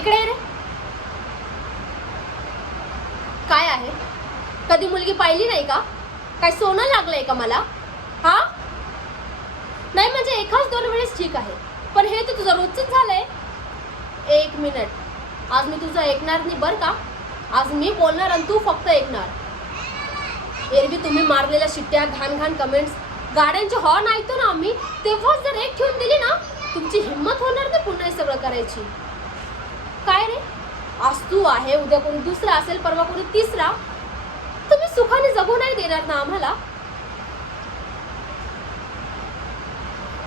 इकडे ये रे. काय आहे? कधी मुलगी पाहिली नाही का? काय सोनं लागलंय का मला? हा नाही म्हणजे एखाद दोन वेळेस ठीक आहे, पण हे तर तुझं रोजच झालंय. एक मिनिट, आज मी तुझं ऐकणार नाही बरं का. आज मी बोलणार आणि तू फक्त ऐकणार. एरवी तुम्ही मारलेल्या शिट्ट्या, घाण घाण कमेंट्स, गाड्यांचे हॉर्न ऐकतो ना आम्ही, तेव्हाच जर एक ठेवून दिली ना, तुमची हिंमत होणार नाही पुन्हा हे सगळं करायची. काय रे, आज तू आहे, उद्या कोणी दुसरा असेल, परवा कोणी तिसरा. तुम्ही सुखाने जगू नाही देणार ना आम्हाला.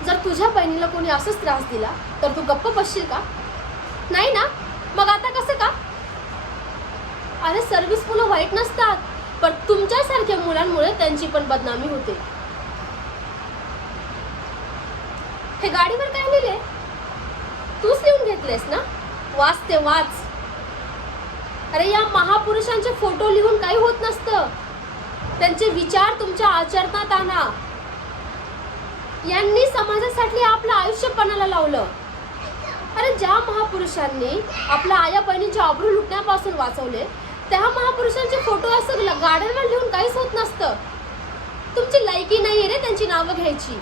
जर तुझ्या बहिणीला कोणी असंच त्रास दिला तर तू गप्प बसशील का? नाही ना. मग आता कसं का? अरे सर्व्हिस मुलं वाईट नसतात, पण तुमच्यासारख्या मुलांमुळे त्यांची पण बदनामी होते. हे गाडीवर काय लिहिले? तूच लिहून घेतलेस ना? वाच ते वाच. अरे या महापुरुषांचे फोटो लिहून काही होत नसतं. त्यांचे विचार तुमच्या आचरणात आणा. यांनी समाजासाठी आपलं आयुष्य पणाला लावलं. अरे ज्या महापुरुषांनी आपल्या आया बहिणीचे आबरू लुटण्यापासून वाचवले, त्या महापुरुषांचे फोटो असं गाड्यांवर लिहून काहीच होत नसतं. तुमची लायकी नाहीये रे त्यांची नावं घ्यायची.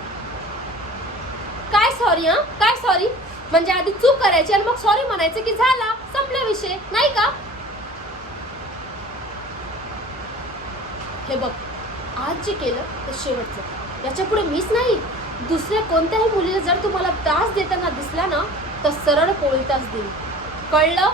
काय सॉरी? काय सॉरी म्हणजे आधी चूक करायची आणि मग सॉरी म्हणायचं की झाला, संपला विषय, नाही का? हे बघ, आज जे केलं ते शेवटचं. याच्या पुढे मीच नाही, दुसऱ्या कोणत्याही मुलीला जर तुम्हाला त्रास देताना दिसला ना, तर सरळ पोळीताच देईल. कळलं?